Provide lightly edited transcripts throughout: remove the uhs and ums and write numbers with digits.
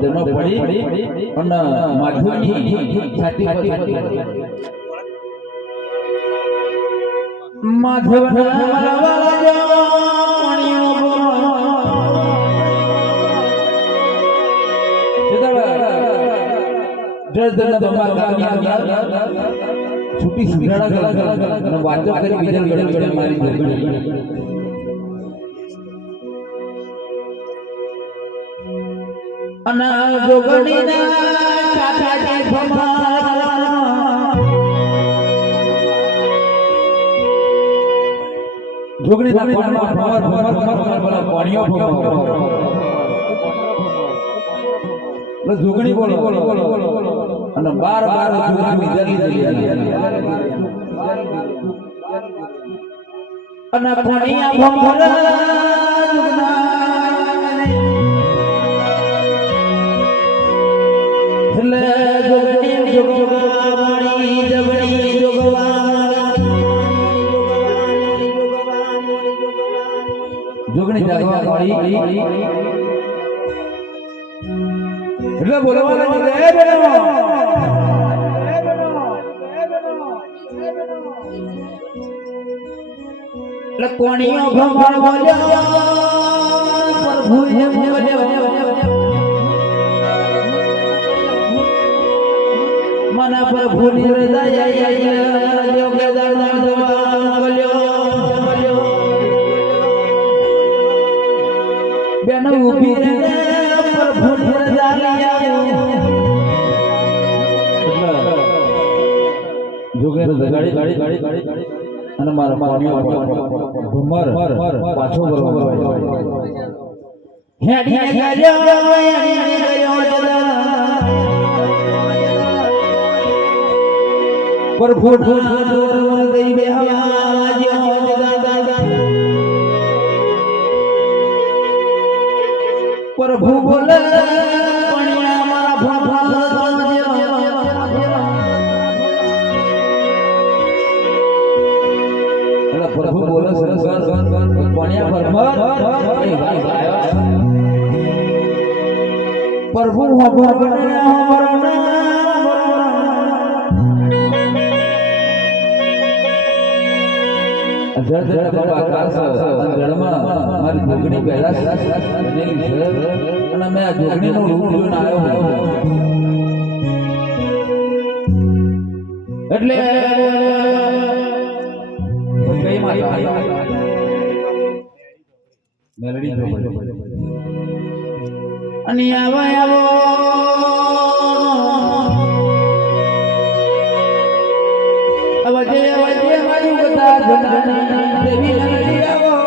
જન્મ પડી અને માધવની છાતી પર માધવના છૂટી સુધારા અને વાતો કરી બીજા ગળે મારી અને જોગણીના કાકાજી જોગણીના પાણીઓ જોગણી બોલો અને બાર જોગણી અને પાણીયા જોગણી જાગવા મળી એટલે બોલવાનું એટલે કોણીઓ ભમર બોલ્યો પ્રભુએ બોલ્યો મના પ્રભુની રજા યોગે દાદા બોલ્યો બેન ઉભી રે પ્રભુની રજા જોગે ગાડી અને મારા પાણીઓ ભમર પાછો ગયો હેડી ગયો પ્રભુ ગઈ બેહવા પ્રભુ બોલે પ્રભુ બોલે સરસ પ્રભુ મારી જોગણી પહેલા અને મેં આ જોગણીનું રૂપ જોઈને આવ્યો એટલે મેલડી અને આવો અવજે મારી કથા જનાની દેવી મેલડી આવો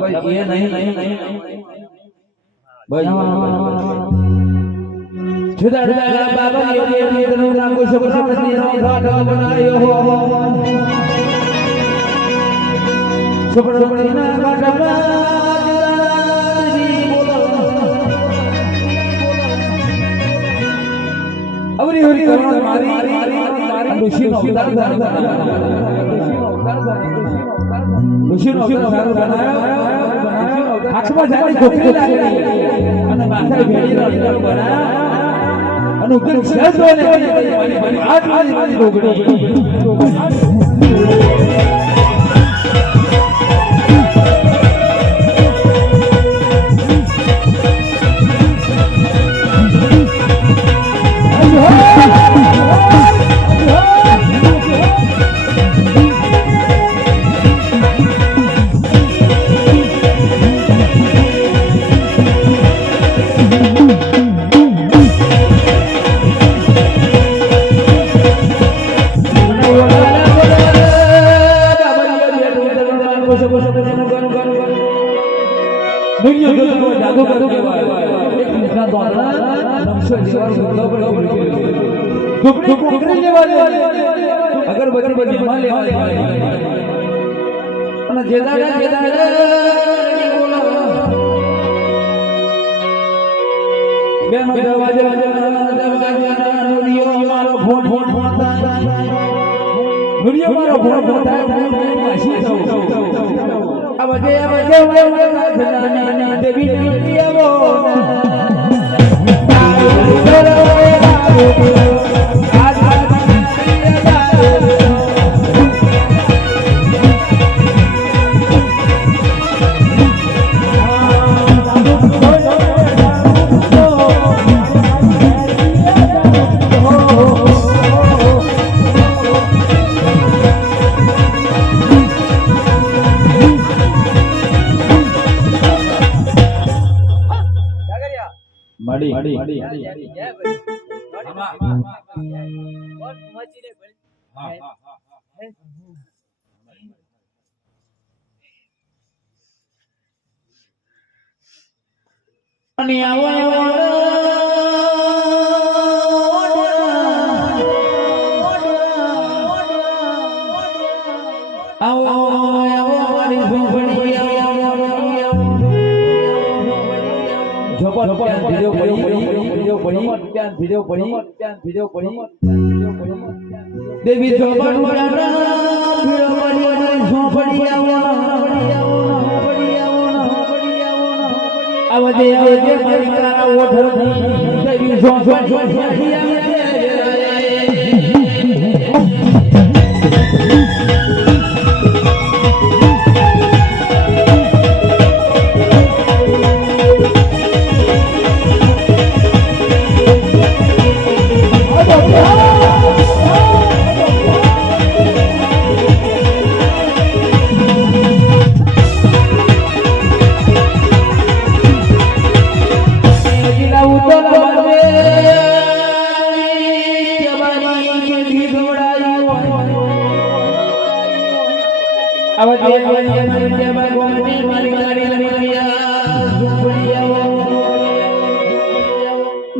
भाई ये नहीं भाई जुदा बाबा ये नाम को सब घाटा बनायो हो सुपरना घाटा अवरी हरी करुणा मारी ऋषि ऋषिनो अवतार बनायो हाथમાં જાની ખોખરી લાગી અને માથે ભેડી રડતો બનાયો અને ઉકેલ સહેજ જોઈને મારી આટલી રોગડી दुनिया जो जादू करो एक निशान तो નકશો લેવાનો ટુકડી ટુકડી લેવાની અગરબત્તી બધી માં લેવાની અને જેદાડે બેનો દરવાજો નુરિયો મારો ફોન નુરિયો મારો ફોન કાશી આવજે દેવી દેવી આવો મડી અને આવો દેવી આવજે મારી તારા ઓઠ દેવી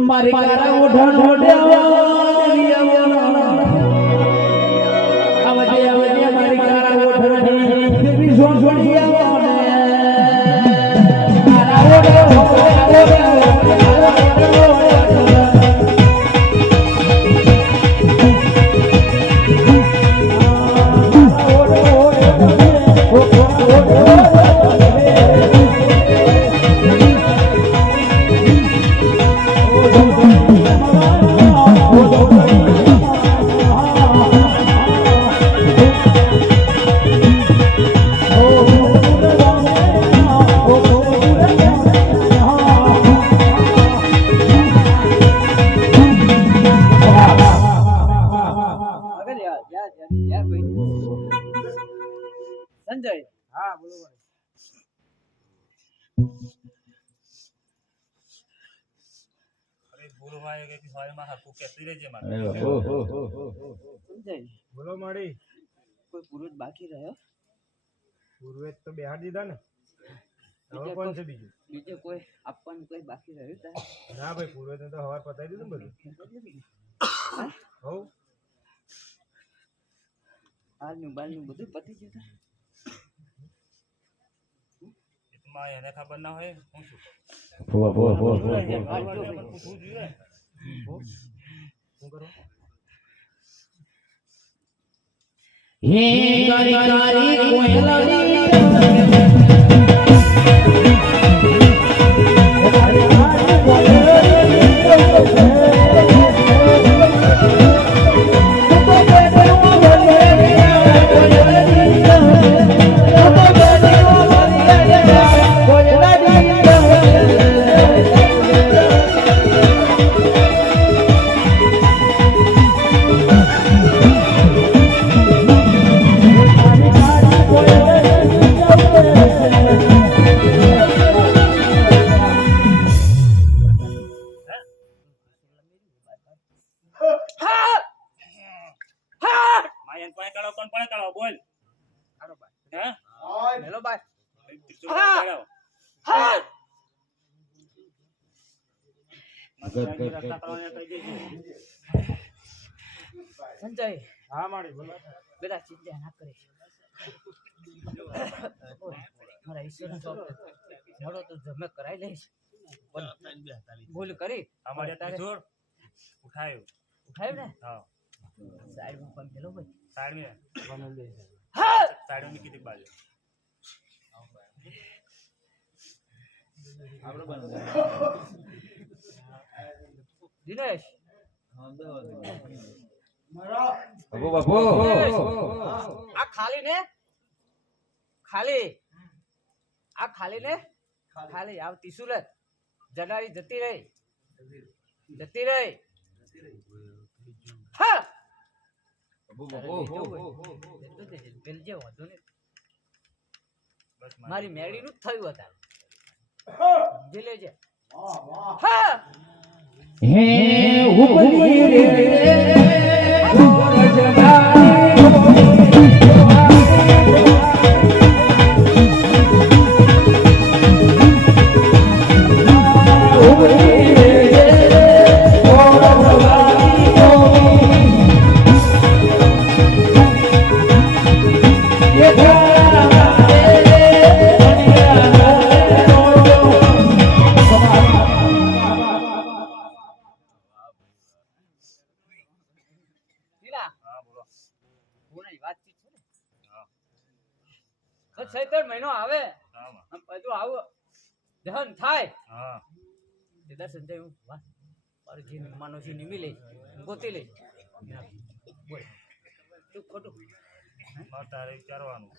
મારી કારા ઓઢણ આવજે મારી કારા ઓઢણ દેવી સોણી આવો સંજય હા બોલો અરે બોલો ભાઈ કે ભાઈ માં હાકુ કેસી રહેજે મારે સંજય બોલો માડી કોઈ પુરુષ બાકી રહ્યો પુરુષ તો બેહાર દીધા ને હવે કોણ છે બીજે કોઈ આપવાનું કોઈ બાકી રહ્યું તા ના ભાઈ પુરુષ ને તો હવાર પતાઈ દીધું બધું હો હાલનું બાલનું બધું પતી ગયું માં એને ખબર ના હોય હું શું શું કરો હે કારી કારી કોયલાની સંજય હા મારી બોલો બેટા ચિંતા ના કરીશ મારા ઈશ્વરનો શોખ મોડો તો જમે કરાઈ લઈશ ભૂલ કરી અમારે તારે ઉઠાયું ને હા સાઈડ માં પણ પેલો ભાઈ સાઈડ में હા સાઈડ में कितनी बाजू દિનેશ બાપુ આ ખાલી ને ખાલી આ ખાલી ને ખાલી આવતી સુરત જનારી જતી રહી હા પેલજે વાંધો નહીં મારી મેળી નું થયું હતા દિલે છે હા હે ઉપરી રે સૈતર મહિનો આવે બધું આવું દહન થાય દર્શન થાય હું મારું જે માનો છે નિમી લઈ ગોતી લઈ બોલ તું ખોટું તારે વિચારવાનું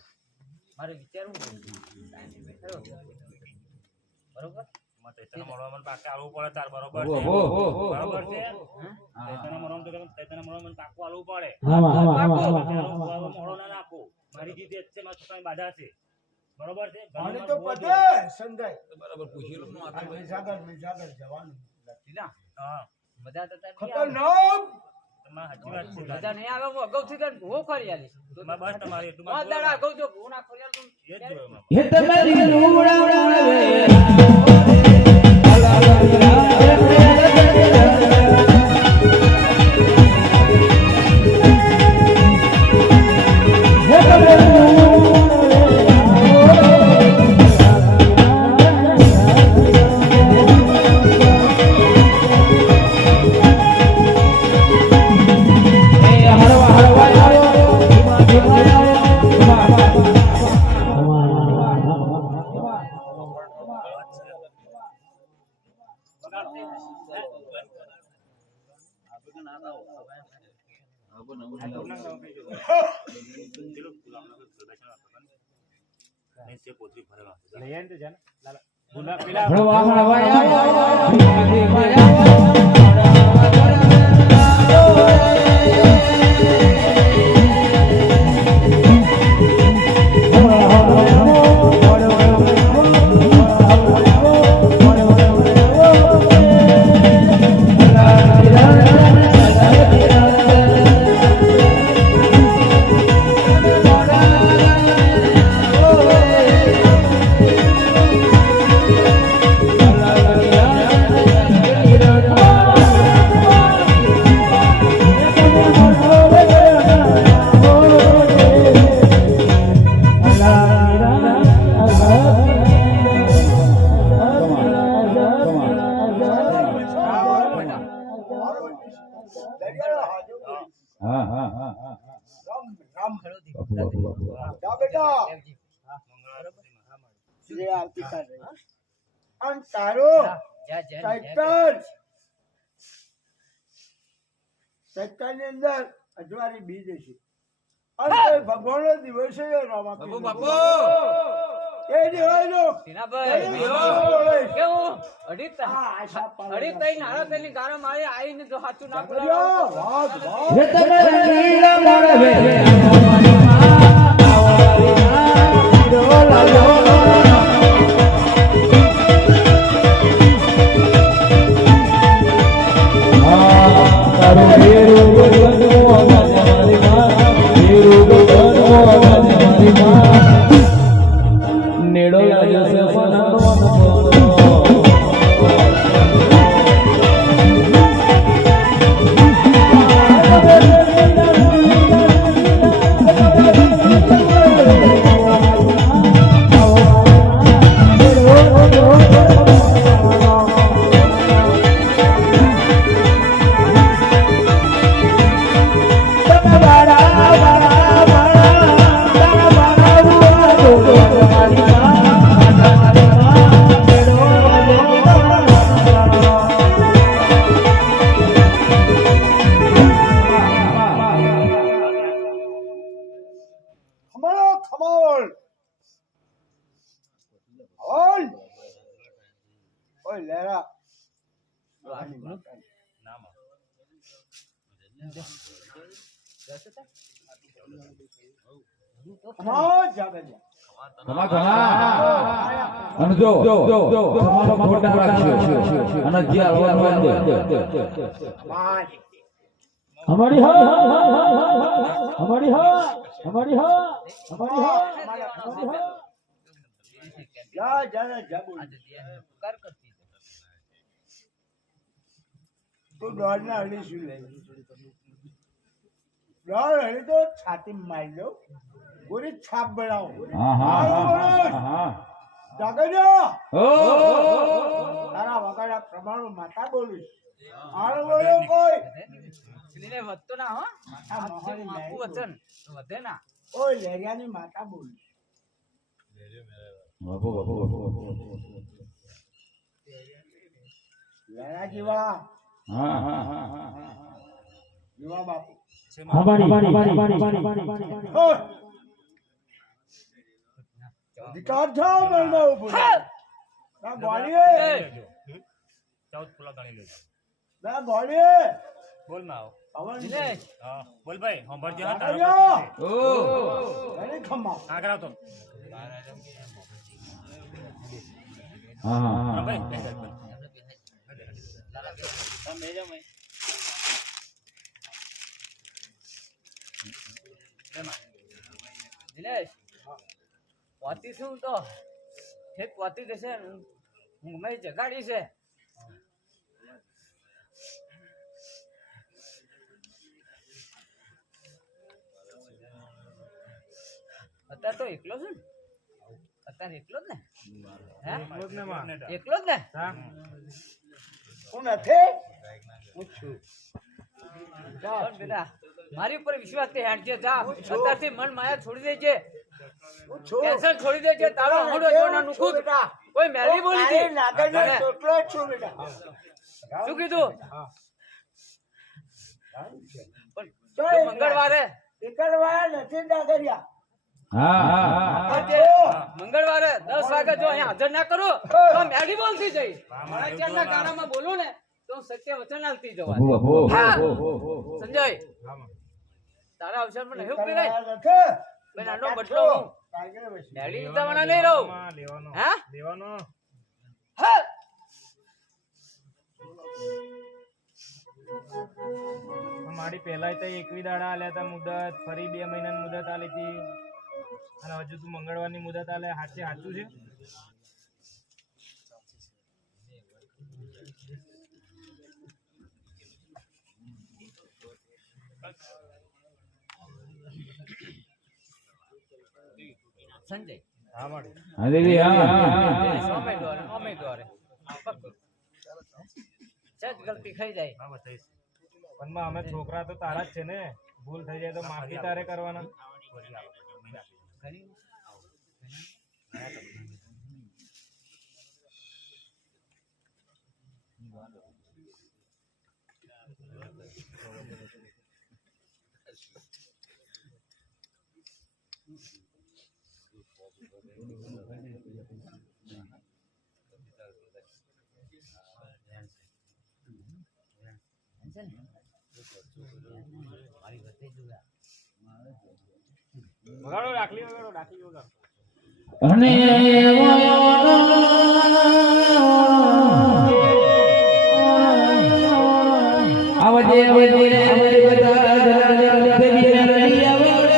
મારે વિચારવું બરોબર તને મળવા મને પાકે આવવું પડે તાર બરોબર છે બરોબર છે તને મળવા તો તને મળવા મને પાકું આવવું પડે મોડો ના નાખો મારી જીત જ છે મારા છોકરાની બાધા છે બરોબર છે અને તો પતે સંજય બરાબર પૂછી લો મિજાગર જવાનું સીધા હા મજા તો તારી ખતરનાક તમારી સાચી વાત છે મજા નહીં આવે હું અગાઉથી તને ભૂવો કરી આલીશ બસ તમારી એટલું પાંચ દાડા અગાઉ જો ભૂવો ના કરી આલું એ જ જોયું હે તમારી રૂડા પોતરી ભરેલા સત્તાની અંદર અજવારી બીજ છે અને ભગવાનનો દિવસ છે રામા બાપુ એ દિવસનો સીનાભાઈ કેવું અડી તઈ નારા પેલી ગારો મારી આઈને જો હાચું ના બોલાવો હે તમારી લીલા મારવે નેડો લાગ્યો છે મારી માતાની. નામાં જશે તે? હા, જાગરિયા. ખમા ખમા અને જો તમારો ફોટા રાખજો અને જે હલવાનું હોય તે. મારી. हमारी हो हमारी हो हमारी हो हमारी हो हमारी हो જા, જા, જા, બોલ. આજે દિયા પુકાર કરતી છે. તું દોડના હળી શું લે? દોડ હળી તો છાતીમાં મારી દઉં. પૂરી છાપ બનાવો. હા હા હા જાગરિયા, ઓ તારા વગાડ્યા પ્રમાણમાં માતા બોલીશ. આનો બોલો કોઈ. સ્ત્રીને વધતો ના હો માતા મહાની આખું લાયક વચન તો વધે ના. ઓય લેરિયાની માતા બોલીશ. બાપુ બાપુ લેરા જેવા હા હા હા જેવા બાપુ. हमारी हमारी ઓય! અધિકાર છે મહિના ઉભું ના ગોળીએ, 14 ફૂલા ગણી લેજો ના ગોળીએ. બોલ માં આવો પવન દિનેશ હા બોલ ભાઈ સાંભળજો હા જાગરિયા, ઓ ઘણી ખમ્મા. આગળ આવતો હા હા હા હા ભાઈ બે ગણ તમે બેજો મેં દિનેશ વાતી શું તો ઠેક વાતી જશે ને હું મેં જગાડી છે. અત્યારે તો એકલો છે ને? અત્યારે એકલો જ ને? હે? એકલો જ ને? હું નથી. હું છું. ચાલ બેટા મારી ઉપર વિશ્વાસ તે હેડજે જા. અત્યારથી મન માયા છોડી દેજે. હું છું. ટેન્શન છોડી દેજે. તારો હમણો જોનાનું ખુદ કોઈ મેલી બોલી તારી હતી. નાગરનો તને ચોટલો જ છું બેટા. શું કીધું? પણ તો જો મંગળવારે એકલવા નથી નાગરિયા. હા હા આજે મંગળવારે 10 વાગે જો અહીંયા હાજર ના કરું તો મેડી બોલતી જઈ. મારા ચારના ગાળામાં બોલું ને તો સત્ય વચન આલતી જવા. બાપુ હા. બાપુ સંજય તારા અવસર પર નહીં ઉભી રહી. એકલવા નથી. પણ આનો બદલો હું કાગળ વસી. મેડી લીધાવાના નહીં રહું. હા હા મારી પહેલા તો 21 દાડા આલ્યા હતા મુદત, ફરી 2 મહિનાની મુદત આલી હતી અને હજુ તું મંગળવારની મુદત આલે. હાચે સાચું છે? સંજય હા માડી હા દેવી હા હા અમે ડોરે સજ ગલતી ખાઈ જાય. હા બતાવીશ પણ માં અમે છોકરા તો તારા જ છે ને, ભૂલ થઈ જાય તો માફી તારે કરવાના. ઘણી મારી વચ્ચે જોયા વગાડો રાખલી વગાડો, રાખલી વગાડો. અને આવજે આવજે બધા દેવી રાણી આવડે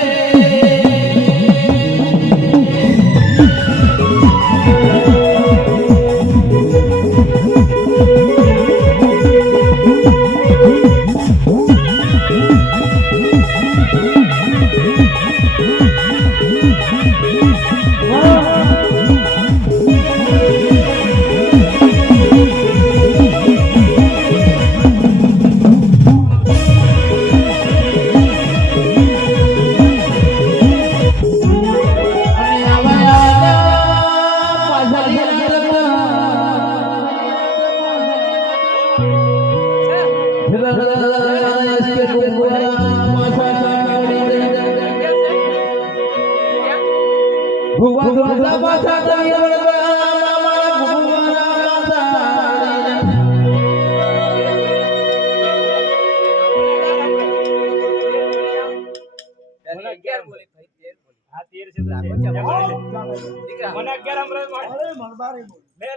દીકરા મને 11 અમૃત મળી. અરે મલબારી બોલ. લે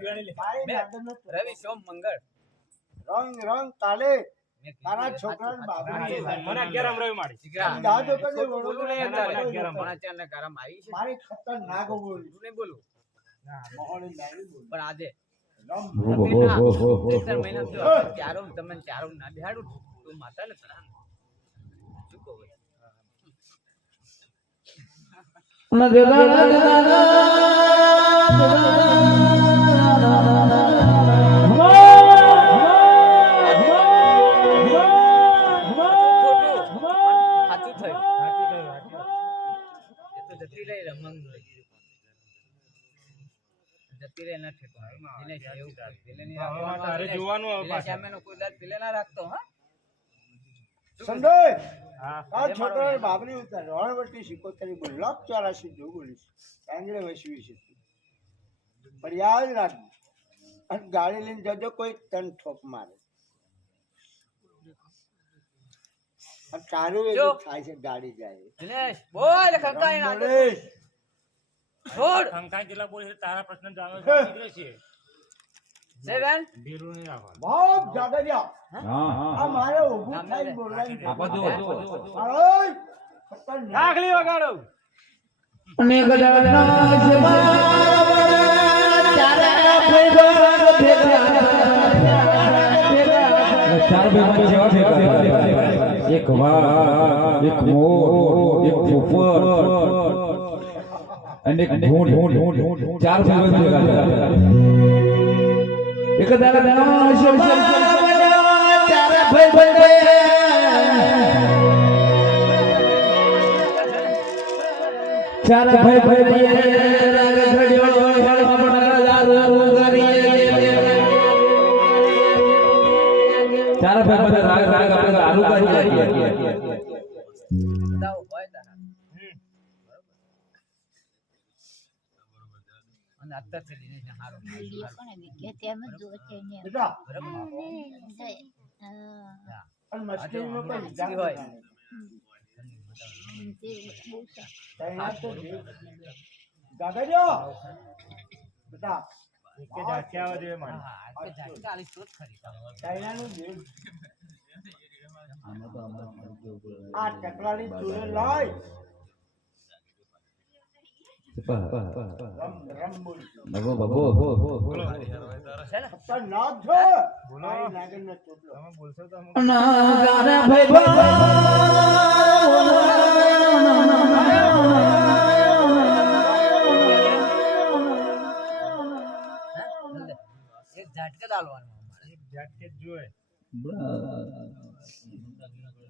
જોણી લે. મારી બે. નાગરનો ટોપલો. રવિ સોમ મંગળ રંગ રંગ તાલે મેં તારા કીધું, છોકરાને હાચું, બાબરી હાચું. મને 11 અમૃત મળી. દીકરા દાદો કદે ખોટું બોલું નહીં વડોદરા અત્યારે. મને 11 પણ અત્યારના ગારામાં આવી છે મારી ખતરનાક બોલી ખોટું નહીં બોલું મોહણી લાવી બોલી પણ આજે રમ ત્રણ મહિના જો ચારો તમને ચારો ના બેહાડું તો માતા ને તરાન શું કહું સાચું થયું એ તો જતી રહી રમણ જતી રહી ના ઠેકવાનું દિનેશ એવું કરે. પેલે નહીં હવે રાખવાનું. તારે જોવાનું હવે દિનેશ પાછળ. સામેનો કોઈ દાડ પેલે ના રાખતો હા સંજય હા આ છોકરાને બાબરી ઉતાર રણવટી સિકોતરી બોલ લક 84 જો બોલીશ આંગળે વસવી છે પણ યાદ રાખજો અને ગાડી લઈને જજો કોઈ તન ઠોક મારે અને તારું જો. એવું થાય છે ગાડી જાય દિનેશ બોલ ખંકાઈ ના દે. નરેશ, છોડ કંકાઈ જેટલા બોલે છે તારા પ્રશ્ન જવાબ નીકળે છે. સેવન ઢીલું નહીં રાખવાનું. બહુ જાગરિયા આ મારે ઊભું થાય બોલાવી દે. અરે, ખતરનાક. નાગલી વગાડો. ચાર ભાઈ જેવા ભેગા એક વાઘ એક મોર એક પોપટ અને એક ઢૂંઢ ચાર ભાઈ ભેગા એક દાડા ચાર ભાઈ ચાર ચાર ભાઈ રાગ રાગ આપણે આલુ કરી બતાવો હોય તારા અને અત્યારથી દિનેશને હારો બેટા, બરાબર અને મસ્તીનો કોઈ મસ્તી જાગ હોય. નહીં. તૈયાર તો જીવ. જાગરિયા, બેટા, કે જાતે આવવા જોઈએ મારે. હા કે ઝાટકા આલી તો જ ખરી તારો. ચાઇનાનું જીવ. આ ટકલાની જોડે લાય રમ બોલ છે ને ખતરનાક છે મારી નાગરનો ટોપલો. તમે બોલશો તો અમુક એક ઝાટકા દાલવાનું અમારે. જાતે જ જોઈએ.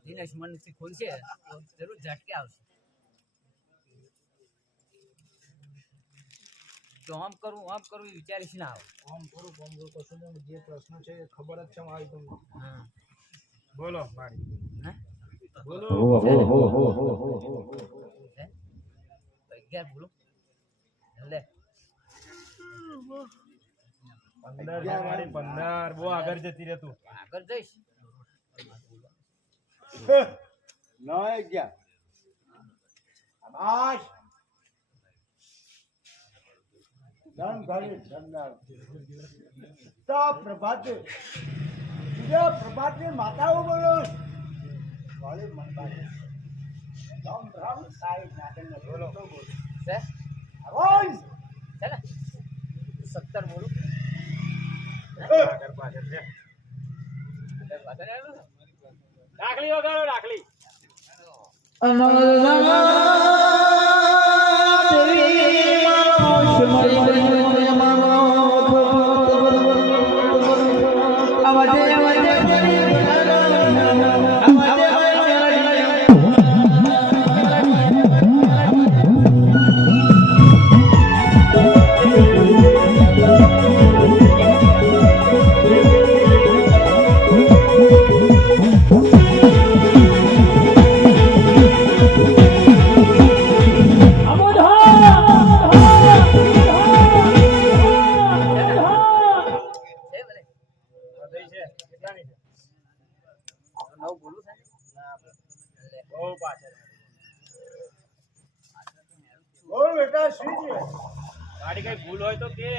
દિનેશ મનથી ખોલશે તો જરૂર ઝાટકે આવશે. તો આમ કરું એ વિચારીશ ના આવે. જે પ્રશ્ન છે એ ખબર જ છે મારી તમને હા બોલો મારી. હે? બોલો. હે? 11 બોલો લે 15 છે મારી 15 બહુ આગળ જતી રહે તું. આગળ જઈશ. 9 11 આબાશ ધન ઘડી ધનદાર તો પ્રભાતે બીજા પ્રભાતે માતાઓ બોલો વાળી મનબારે રામ રામ સાઈ નાગરનો બોલો તો બોલો છે આવાજ છે ને 17 બોલું આગળ પાછળ છે. આગળ આવ્યું ને? ડાકલી વગાડો ડાકલી. છે ભલે. હૃદય છે કેટલાની છે? 9 બોલું છે લે. બહુ પાછળ. બોલ બેટા શું છે મારી કઈ ભૂલ હોય તો કે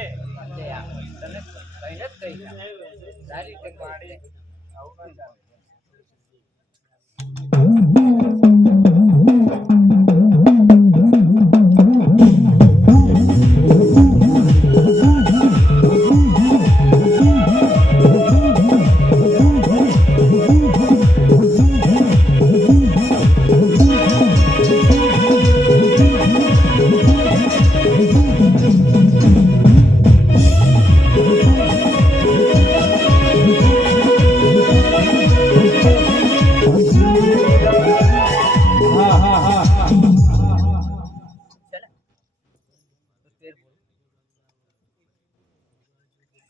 તે આ તને કહીને જ કહી સારી રીતે પાડી આવું ના ચાલે.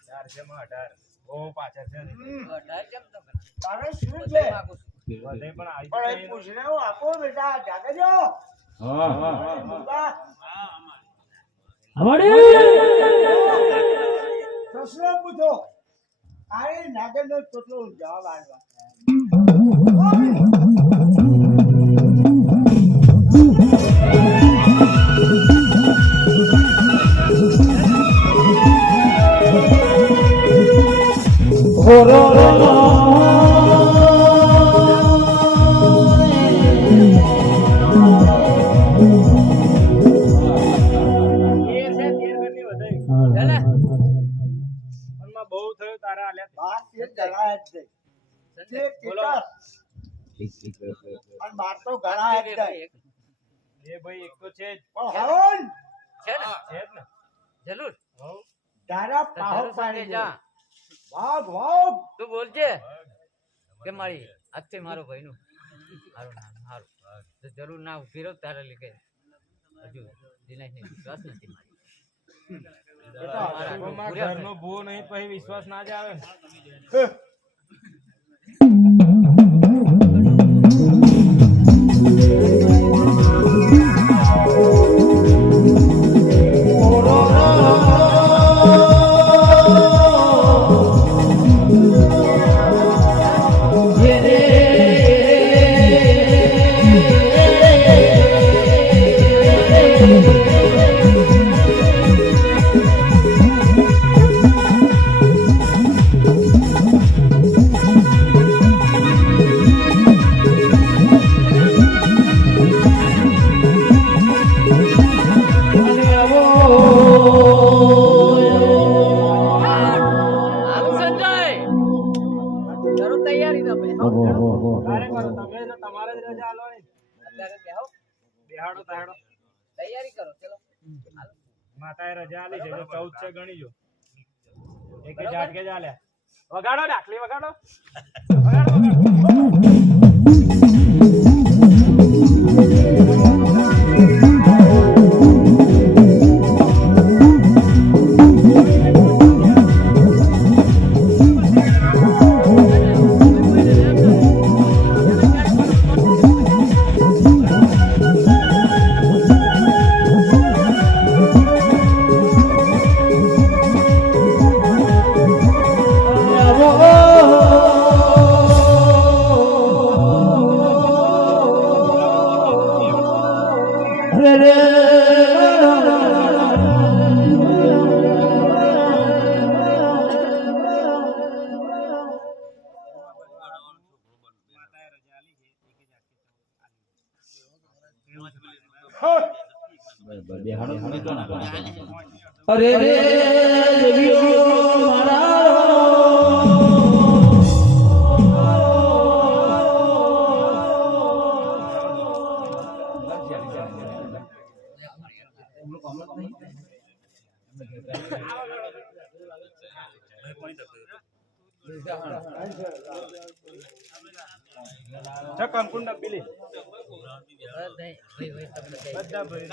ચાર છે માં 18 બહુ પાછળ છે ને. તારે શું છે બધે પણ આવી પણ જાય એ પૂછને હું આપો બેટા જાગજો અમારી પ્રશ્ન પૂછો આરે નાગરનો કેટલો જવાબ આવ્યો તેર છે 13 ઘરની વધાઈ. ચાલે પણ બહુ થયું તારા આલ્યા. બાર તે ગળાય જ છે તે બોલો. ટીચર અને બાર તો ગળાય જ જાય એ ભાઈ એક તો છે જ પણ હવન છે ને છે જ ને. જરૂર હઉ. તારા તો પાહો જરૂર પાડી સંજય દે જા વાઘ વાઘ તું બોલજે કે મારી આજથી મારો ભાઈનું હારું નામ હારું તો જરૂર ના ઉભી રહો તારા લીધે હજુ દિનેશને વિશ્વાસ નથી મારી આમાં ઘરનો ભૂવો નહીં પછી વિશ્વાસ ના જ આવે ને. હારું સંજય જરૂર તૈયારી તો ભાઈ તારે કરો તમે તો તમારે જ રજા આલો ને. અત્યારે બેહો બેહાડો તાહાડો. તૈયારી કરો ચલો હાલો. માતાએ રજા આલી છે એટલે 14 છે ગણી જો. એક ઝાટકે જ આલ્યા. વગાડો ડાકલી વગાડો. અરે રે દેવીઓ કંકુંડ પીલી ભાઈ ભાઈ તમને કહી બધા ભરી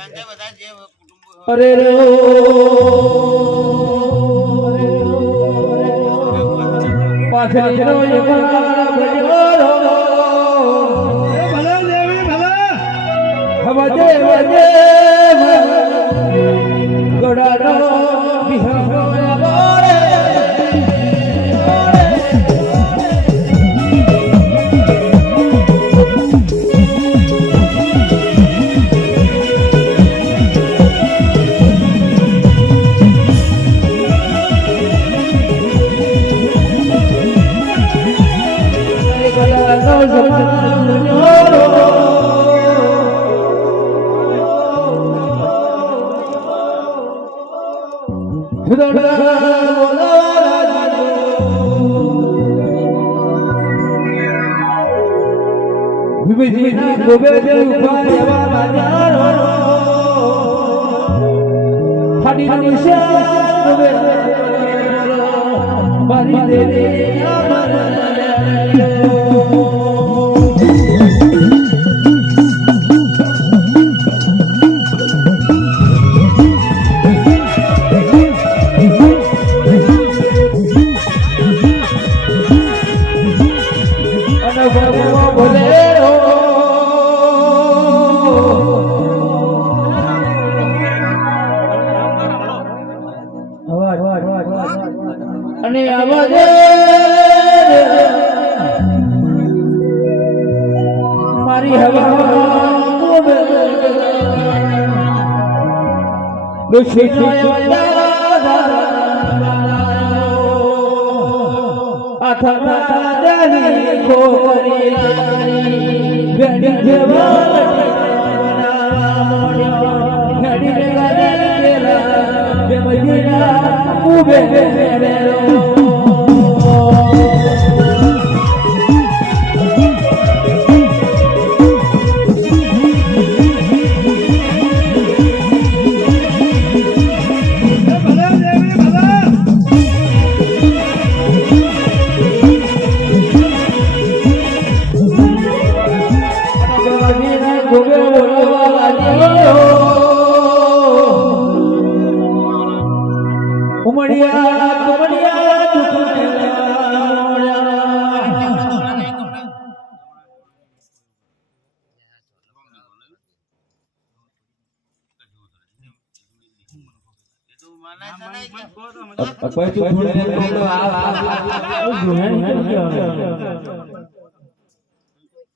અરે રે પાછળ જરો એકલા બજરો ભલા દેવી ભલા વજે વજે ગડાડો બિહારો આવારે અને આવાજે મારી હવા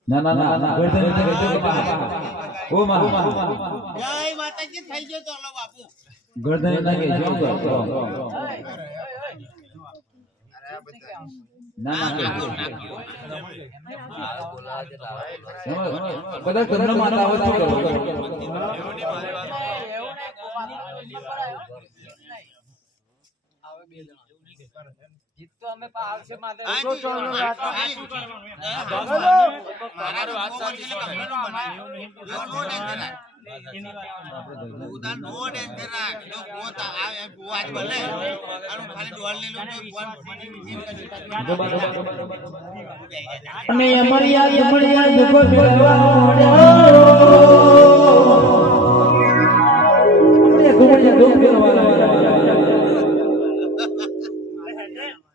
ના ના ના ના ઓ માં જય માતાજી થઈ ગયો તો હલો બાપુ ગરદન લાગે જો ના ના બધા તમને માતા આવત કરો જીત તો અમે આવશે માથે અને અમારી યાદ દુઃખો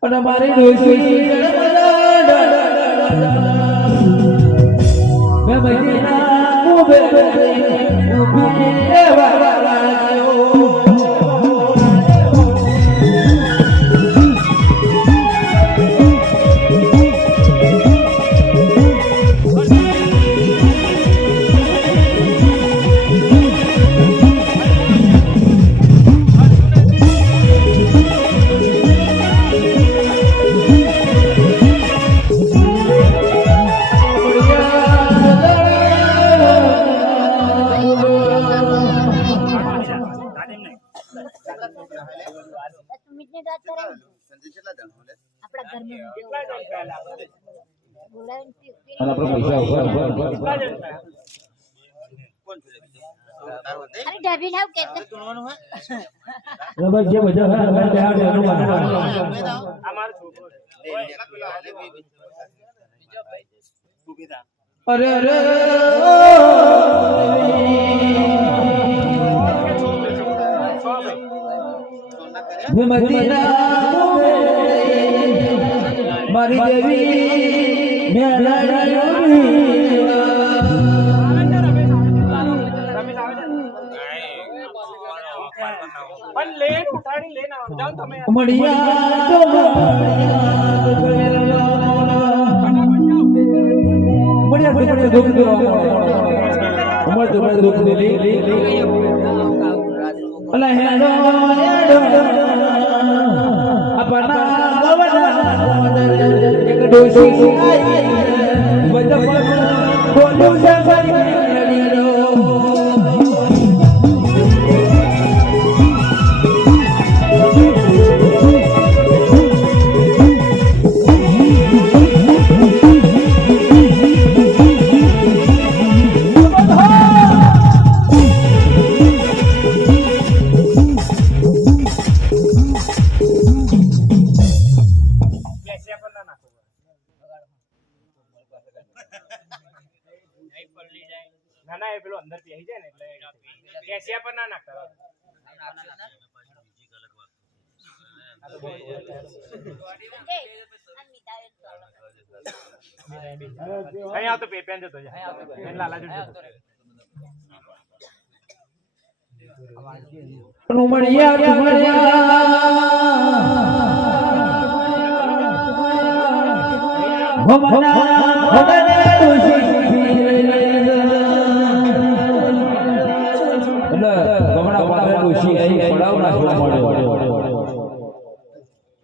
અને મારી ડોસી મેં મહિના ઉભે અને આપણે પૈસા અરે ડબી નાવ કે રબર જે બધા હા અમે બેહાડ એનું અરે અરે મારી દેવી પણ લેન ઉઠાડી લેન આવો જાઓ તમે એક ડોસી બોલું છે મેલડીનો બેસ્યા પણ ના નાખો ના ના એ પેલો અંદર બેસી જાય ને એટલે બેસ્યા પણ ના નાખતા અહીં આવતો પેન જતો જાય લાલા જોડે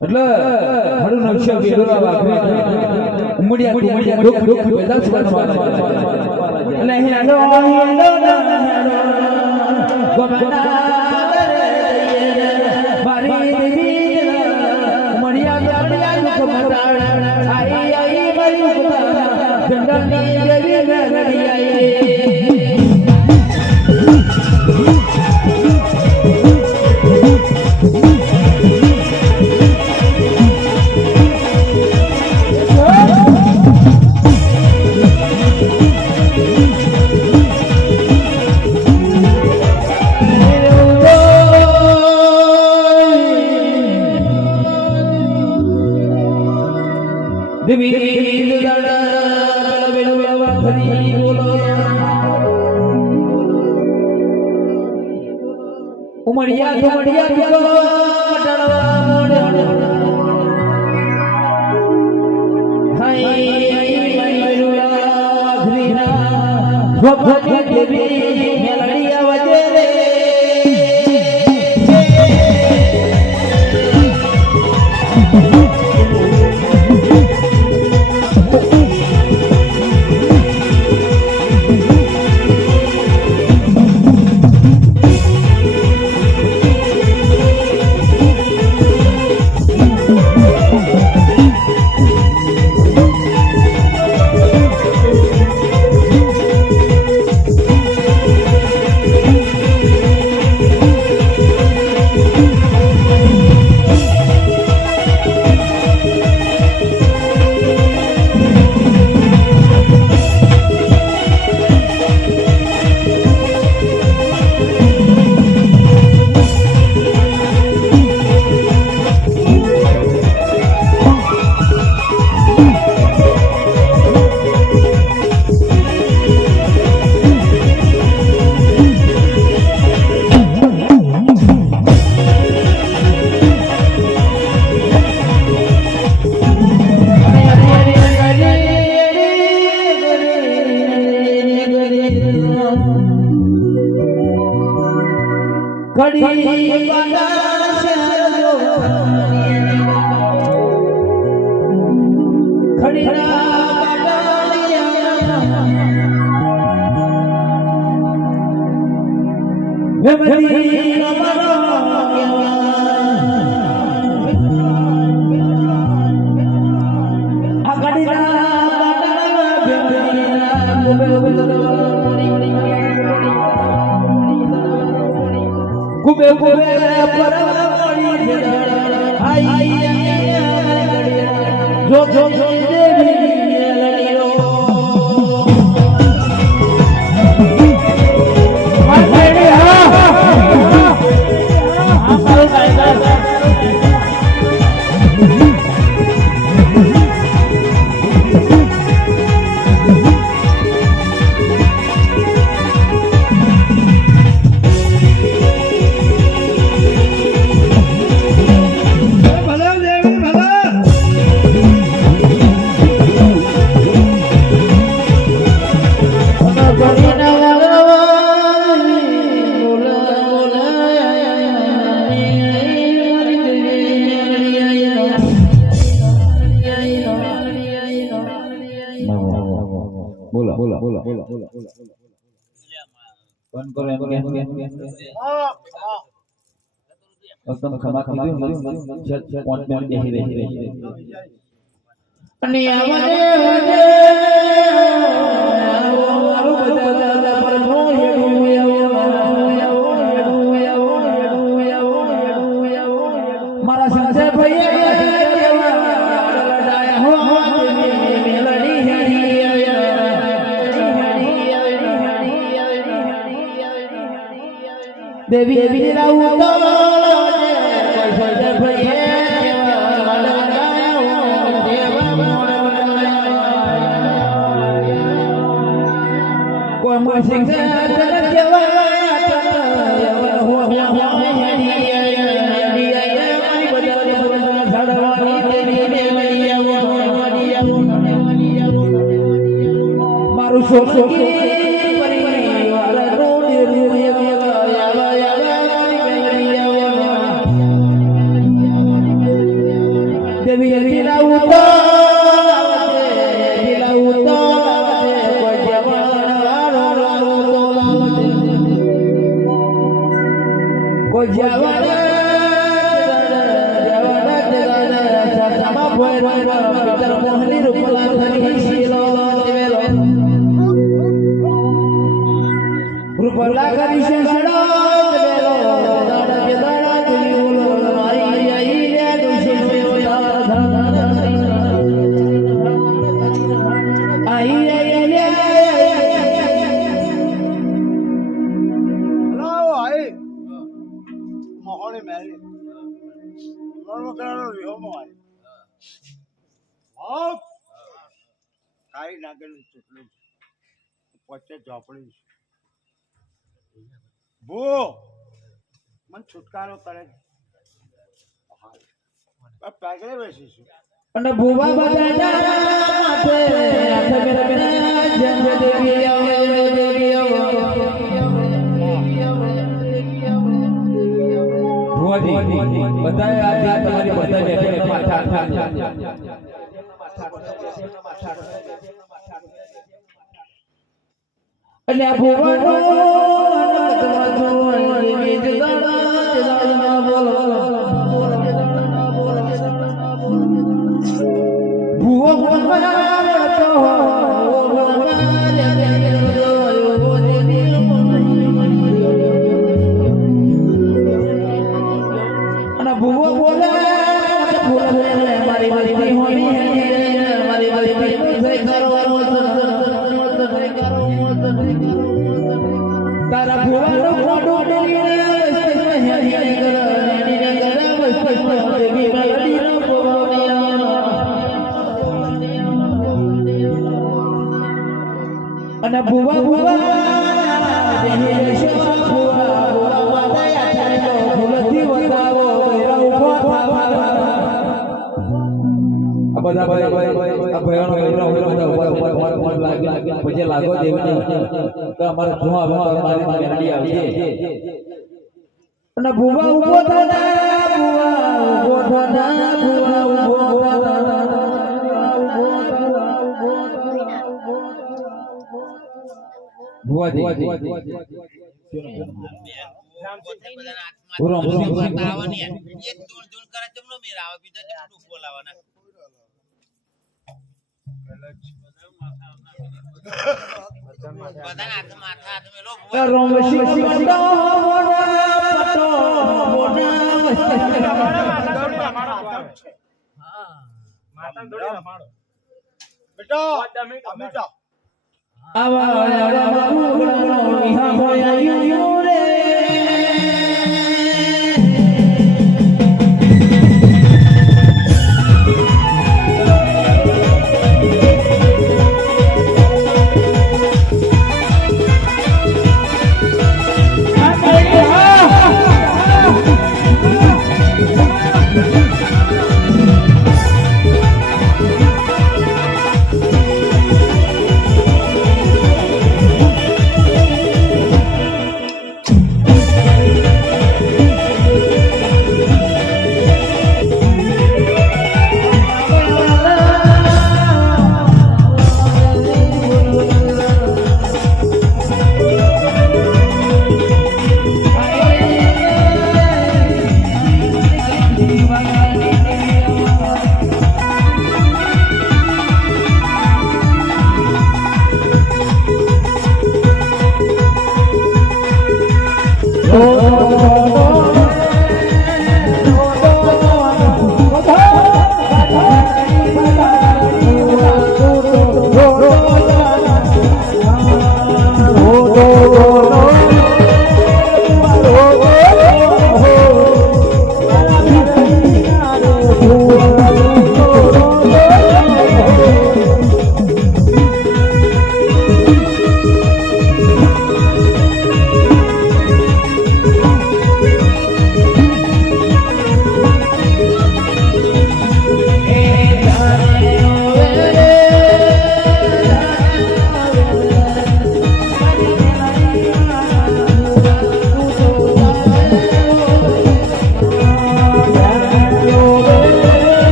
એટલે મારું નકશો બેડોરા વાગરે ઉમડિયા દુખ દુખ પેદા થવા એટલે હેલો હેલો ગમના મારી દેવી ઉમડિયા દુખ મટાડ આઈ આઈ મારી ઉગતા જંગલની દેવી મેલડી આઈ ઉમડિયા મટાડવા મોડે હાઈ મેલુડા ધરીના ભગવતી દેવી મેલડી આવજે રે કડી પાડા શેરો ખડીના પાડાલિયા વેમરી અમારો આ કડીના પાડા વેમરીના કુબે કુબે પરમણી આઈ જો જો દેવી મેલડીઓ માથેડી બોલો બોલો બોલો ફોન કરો એમ કે તમે ખમા કીધું છે પોઈન્ટ મે બેહી રહી અને આવને મારું બધા પર નો મારા સંજય ભૈયા લડાયા હો દેવી દેવી રાઉ તો સંજય ભૈયા કોઈ મસિંગ મારું સોકી પરિવાર દેવી દેવી રાઉ તો કોઈ જવાના સામા ભોય પિતર મોહની રૂપલા ધરી શીલો દેવેલો રૂપલા કરી શેષડો દેવેલો દાડા કે દાડા તુલી બોલો આઈ આઈ લે દુશે સેવતા આઈ આઈ લે લાવો આઈ મોહણે મેલી લોણો કરાનો વિહોમો આઈ હોપ કાઈ નાગેલું ચટલું પચે ઝોપડી ભૂ મન છુટકારો કરે પાગલે બેસીશું અને ભુવા બજાના માથે હાથ મેરા જન દેવી આવે દેવી આવે ભુવાજી બધાય આજે તમારી બધા બેઠે માથા અને આ ભુવાનો તારા ભુવાનો ફોટો અને ભુવા ભુવા દેહી શેવા ભુવા ભુવા દયા થાયો ભૂલથી વગાવો બેરા ઉભો થાવા આ બધા ભાઈ આ ભયાનો બેરા બધા ઉપર લાગે પછી લાગો દેવને તો અમારે ભુવા ભુવા મારી મેરડી આવશે અને ભુવા ઉભો થા ભુવા ઉભો ભુવાજી બેટા આવા આવા ભૂગણો નિહા ભયા યુ રે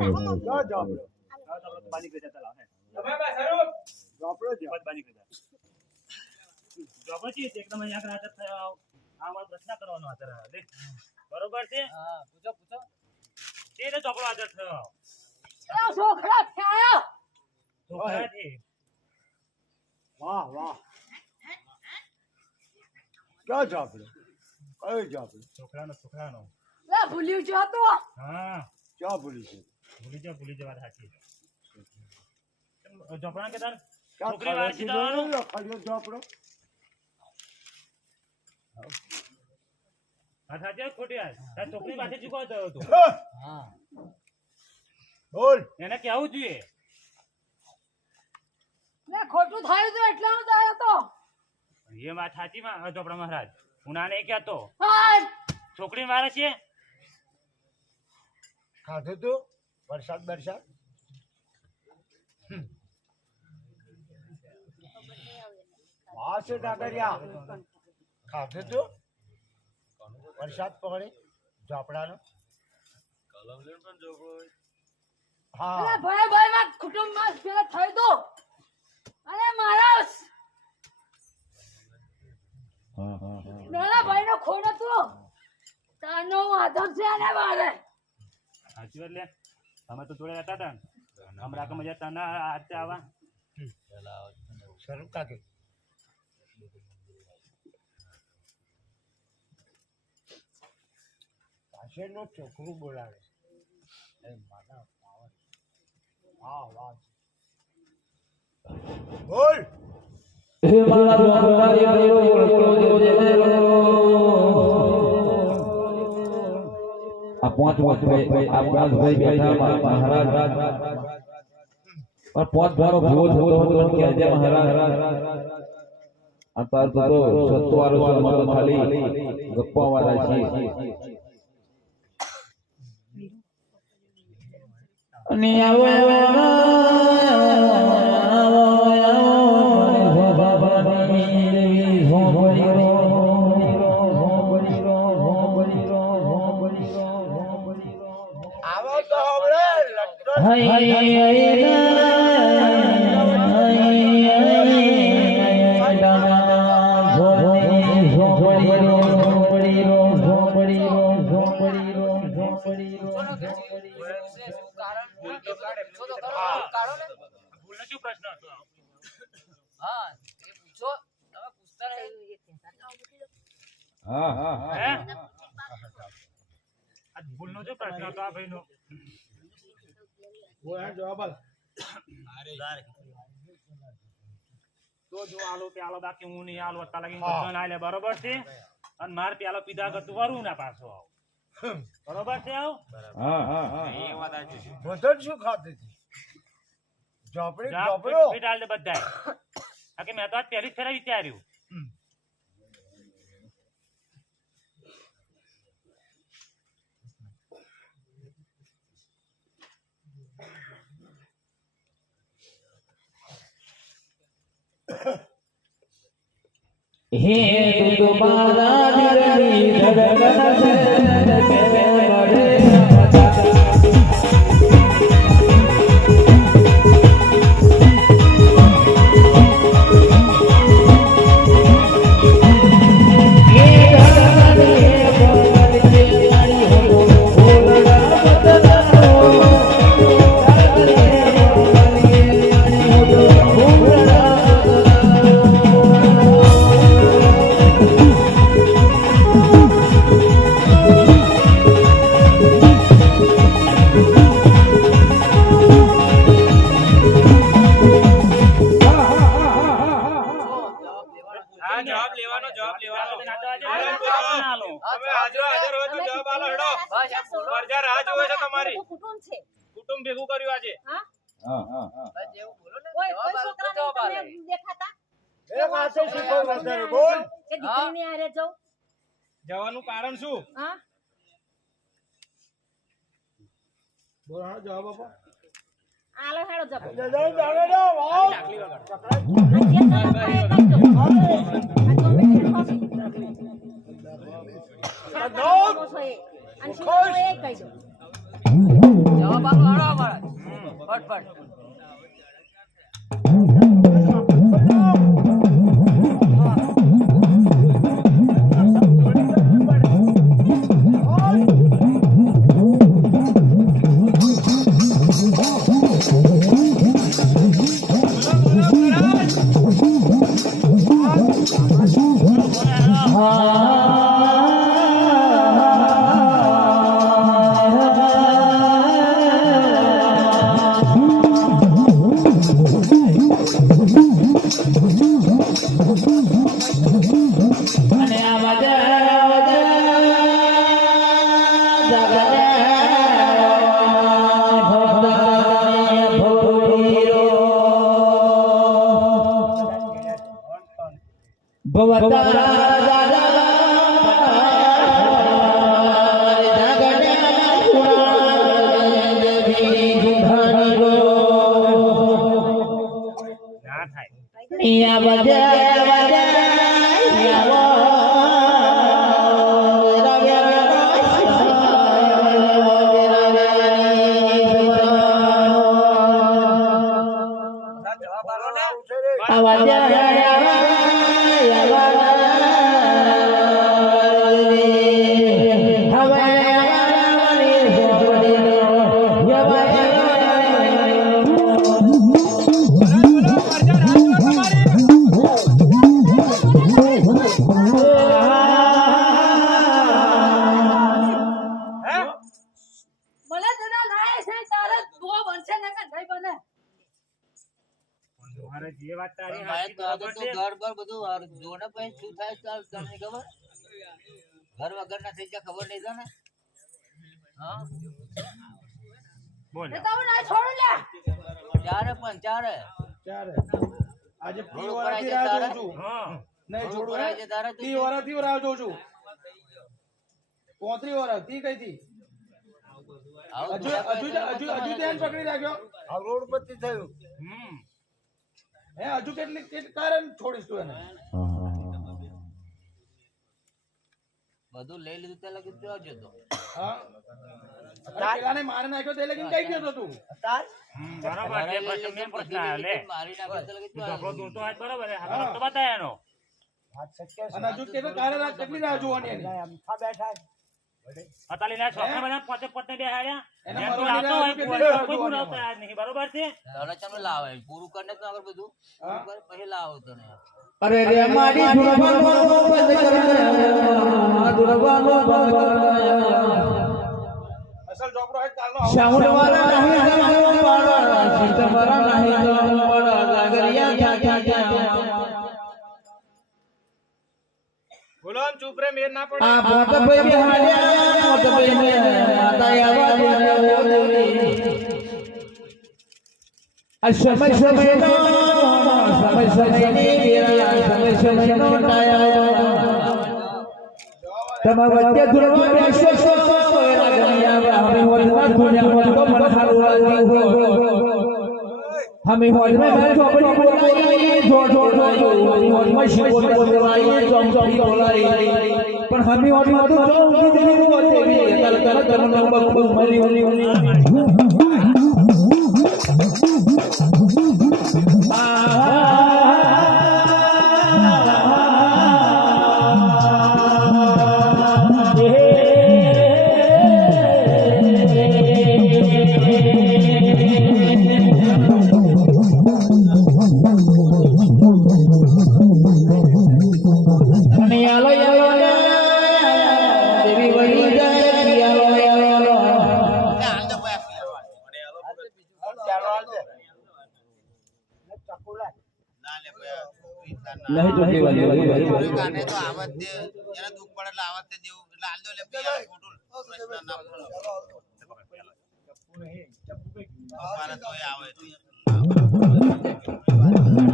જો ઝોપડો બાની કરી દેતા લાવ હે ઝોપડો જો બસ બાની કરી દે જોબજી એકદમ અહીંયા આગળ હાજર થયો આ મારો પ્રશ્ન કરવાનો હાજર દે બરોબર છે હા પૂછો પૂછો તે ચોકડો હાજર થયો છોકરા થયા છોકરાથી વાહ વાહ જો ઝોપડો કયો ઝોપડો છોકરાનો લે ભૂલ્યું છો તો હા ક્યાં ભૂલી છે ભૂલી જવા સાચી ચોપડા કે તાર ક્યાં છોકરી વાર ખરેખર સીધવાનો? ખડ્યો ઝોપડો હા સાચી વાત ખોટી વાત તાર છોકરી પાસે ચૂકવો થયો હતો હા બોલ એને કેવું જોઈએ લે ખોટું થયું તો એટલાનું જ આવ્યો તો એ વાત સાચી માં ચોપડા મહારાજ હું ના નહીં કહેતો હા છોકરી મારે છે ખાધું તું વરસાદ બરસાદ વાહ છે ડાગરિયા ખાધું તું વરસાદ પડે ઝોપડાનો હા અરે ભાઈ માં કુટુંબમાં પેલા થયું તો અરે મારા નાના ભાઈ નો ખોન હતો તાનો આધમ છે ને મારે સાચી વાત લે તમે તો જોડે રહેતા હતા ને હમણાં કે મજા તને હાથે આવા શરૂ કાકે પાછળનો છોકરું બોલાવે એ માતા પાવર વાહ વાહ બોલ હે મારા ભગવાન આ પાંચ ભાઈ આ પાંચ ભાઈ બેઠા મહારાજ और बहुत बारो भूत भूत क्या जय महाराज आता तो सत्वारो मत खाली गप्पा वाला छी अनि आवे આવો તો હવે લટકો ભૂલનો શું પ્રશ્ન હતો હા એ પૂછો તમે પૂછતા રહે हां हां હે આ ભૂલનો શું પ્રશ્ન હતો આ ભાઈનો તો જો આલો પ્યાલો બાકી હું નહીં આલો અત્યારે લગી બધો ના લે બરોબર છે અને માર પ્યાલો પીધા કરતું વરું ના પાછો આવ બરોબર છે આવ हां हां हां ભોજન શું ખાતી હતી ઝોપડી જા ઝોપડો પીટ આલ દે બધાય આ કે મેં તો આજ પહેલી જ ફેરા વિચાર્યું हे तुम्हारा निरनी धड़कन से मेरे જવાબ લેવાનો ના તો આજે ના લો તમે હાજર હોય તો જવાબ આલો હેડો બસ આ બોલો ફરજા રાહ જોવે છે તમારી કુટુંબ છે કુટુંબ ભેગું કર્યું આજે હા हां हां हां બસ જેવું બોલો ને કોઈ જવાબ કોઈ આલો તો છોકરાને જવાબ આલે તમે દેખાતા એ વાતે શીખો વધારે બોલ કે દીકરીને હારે જાઉં જવાનું કારણ શું હા બોલ હા જવાબ આપો આલો હેડો જપ જલ્દી જાવે દો વાવ અને જવાબ આપો હાલો અમારા ફટફટ ના થાય જવાબ આપો ને મને તને લાય છે તારે દો બનશે ને કે નહીં બને મારે જે વાત તારી ભાઈ સાચી તો આ બરોબર તો છે. ઘર બર બધું હારું. જોને પછી શું થાય ચાલ તમને ખબર ઘર વગર ના થઈ જાય ખબર નહીં તને હા બોલ એ તો હું ના છોડું લે ચારે પણ ચારે ચારે આજે રોડ પી ઉપર વાળાથી આવી રાહ જાય જોઉં છું હા નહીં રોડ છોડું ઉપર આવી જાય તારે પી વાળાથી રાહ જોઉં છું 35 વાળા તી કઈ થી આવું હજુ હજુ હજુ ધ્યાન પકડી રાખ્યો આ રોડ પરથી થયું હમ હે હજુ કેટલી કારણ છોડીશ તું એને બધું લઈ લીધું ત્યાં લગી ત્યાં જતો હા અરે પેલાને મારી નાખ્યો તે લગીને કઈ ગયો તો તું બરોબર છે પછી મેં પ્રશ્ન આવ્યો લે મારી નાખે તો લગી તું ઢોકળો દૂરતો હોય તો બરોબર છે હા તો બતાય એનો અને હજુ કે તો તારે રાત કેટલી રાહ જોવાની એની અતાલી ના છોકરા બધા પોતે પોતે બેહાડ્યા એના એમ તો મરવાની લાવતો રાહ હોય કેટલી કોઈ રાહ કોઈ જોવાની પુરાવતો આજ નહીં બરોબર છે હવે તમે લાવે પૂરું કરીને તો આગળ બધું પૂરું કરે પછી લાવો તને અરે રે મારી દુર્વાનો બંધ કર દુર્વાનો બંધ કર અસલ ચોપડો હે કાલનો શાઉડ વાળા નહીં જાણો વાળા સીતમરા નહીં જાણો વાળા લાગરિયા ક્યાં બોલો આમ ચૂપ રે મેર ના પડે આ મોટ ભાઈ બિહાડ્યા મોટ ભાઈ ને માતા આવા દે આ સમય સમય નો સમય સમય ની વેરા સમય સમય નો ટાયા તમા વચ્ચે ધુરવા બેસો સો વેરા દુનિયા અમે હોલવા દુનિયા તો મન હારું લાગી હો हमें हॉल में बैठ अपनी बोलाई जोड़ जोड़ हॉल में शिकोर बोलाई जम जम बोलाई पर हमें हॉल में तो जो उनकी दिल्ली को देवी कल कल कल नंबर को मली मली मली नहीं तो केवल ગાને તો આવત દે એને દુખ પડે એટલે આવત દે દેવું એટલે હાલ દો લે યાર ખોટું પ્રશ્ન ના પૂછો અમારે તો એ આવે છે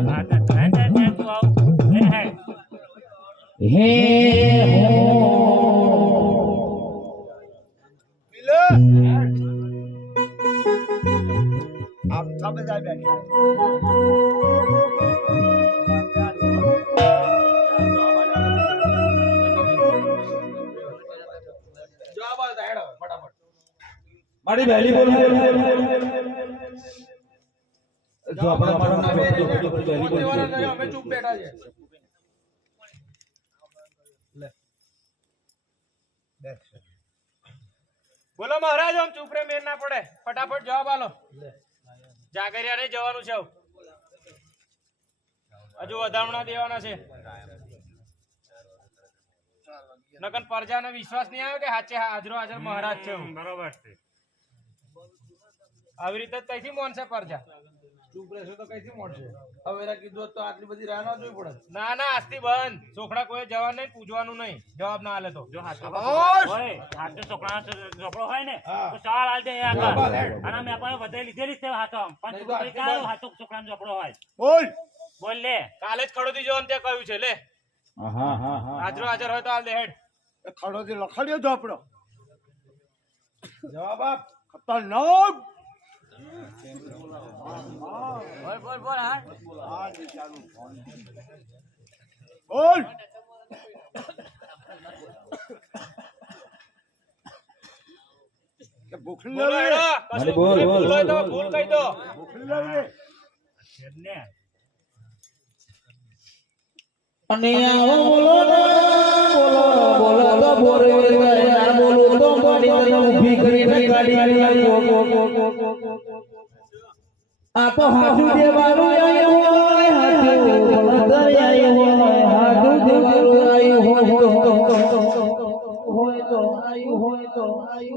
હા તો થાય તું આવ લે હે हे મિલે આપ सब जा बैठा जवाब आ जाएगा फटाफट મારી વહેલી બોલ જો આપણા મારું નામ વહેલી બોલ અમે ચૂપ બેઠા છે બોલો મહારાજ આમ ચૂપ રે મેર ના પડે ફટાફટ જવાબ આલો જાગરિયા નહીં જવાનું છે હજુ વધામણા દેવાના છે નકન પરજાને વિશ્વાસ નહીં આવ્યો કે સાચે હાજરો હાજર મહારાજ છે બરોબર છે આવી રીતે કઈથી મોનશે પરજા ચૂપ રહેશો તો કઈથી મળશે હવે કીધું તો આટલી બધી રાહ ના જોવી પડે ના ના આજથી બંધ છોકરા કોઈ જવા નહીં પૂછવાનું નહીં જવાબ ના આલે તો જો હાથો હોય હાથો છોકરાનો ઝોપડો હોય ને તો ચાલ હાલ દે આગળ અને મેં પણ વધે લીધેલી છે હાથો પણ તું કઈ કાઢો હાથો છોકરાનો ઝોપડો હોય બોલ બોલ લે કાલે જ ખડોથી જવાનું તે કહ્યું છે લે હા હા હા હાજરો હાજર હોય તો હાલ દે હેડ ખડોથી લખાડ્યો ઝોપડો જવાબ આપ ખતરનાક બોલ બોલ હા આ દિશાનું ફોન બોલ કે ભૂખ બોલો લાગે હેડો કશું ભૂલ હોય તો ભૂલ કહી દો ભૂખ લાગે ને અને આવો બોલો બોલો તો બોરે ના બોલો તો ગાડી તને ઊભી કરીને ગાડી આ તો હાજુ દેવાનું આવ્યો હોય હાજુ બોલતર આવ્યો હોય હાજુ દેવાનું આવ્યો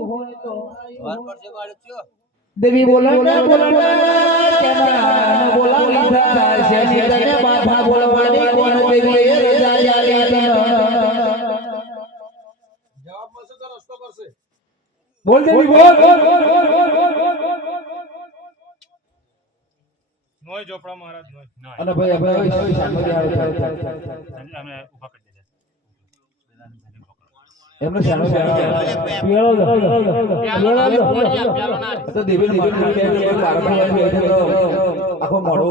હોય તો વાર પર છે ગાડી થયો દેવી બોલના કેના બોલા લીધા છે તને માથા બોલવાની કોણ દેવી એ રજા આલી જવાબમાં શું રસ્તો કરશે બોલ દેવી બોલ નોય ચોપડા મહારાજ નોય અને ભાઈ શાંતિ આવે અમે ઉભા કરી દે એમને શાનો તો દેવી આખો મોડો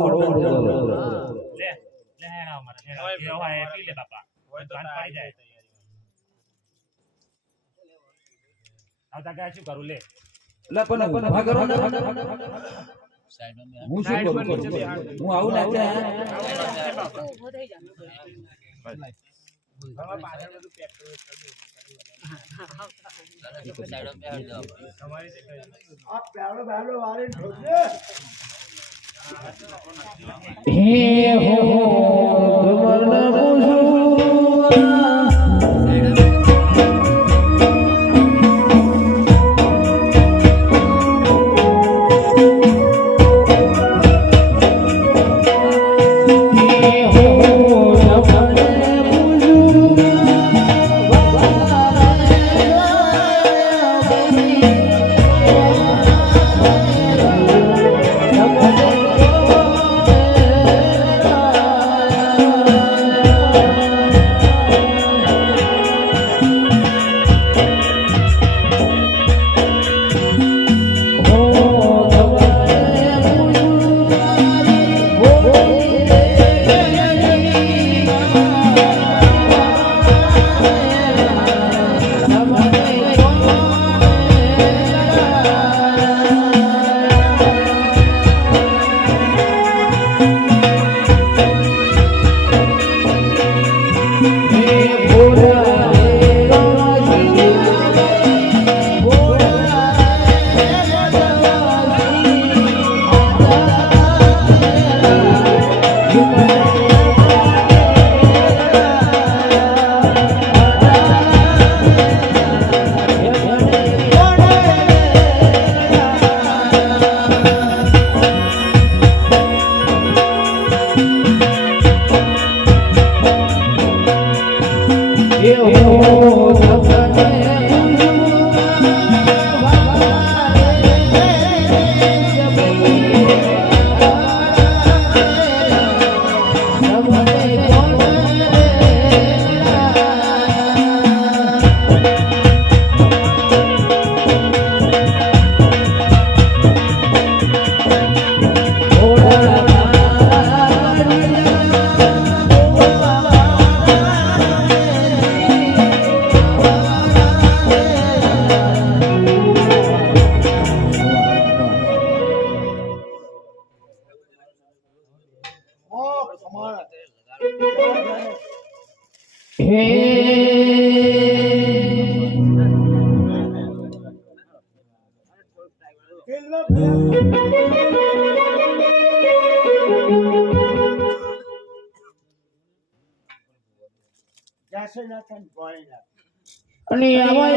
લે હેડા અમારે જે હોય પી લે બાપા હોય તો પડી જાય આવતા ગયા શું કરું લે એટલે પણ ઉભા કરો ને હું શું કરું હું આવું ના કે ઊભો થઈ જા આ પહેલો પહેલો વારે ઠોકે હે હો મન પૂછું કેટલો પ્રેમ. જાશે ના થાય ને ભોળી લાગે. અને આવા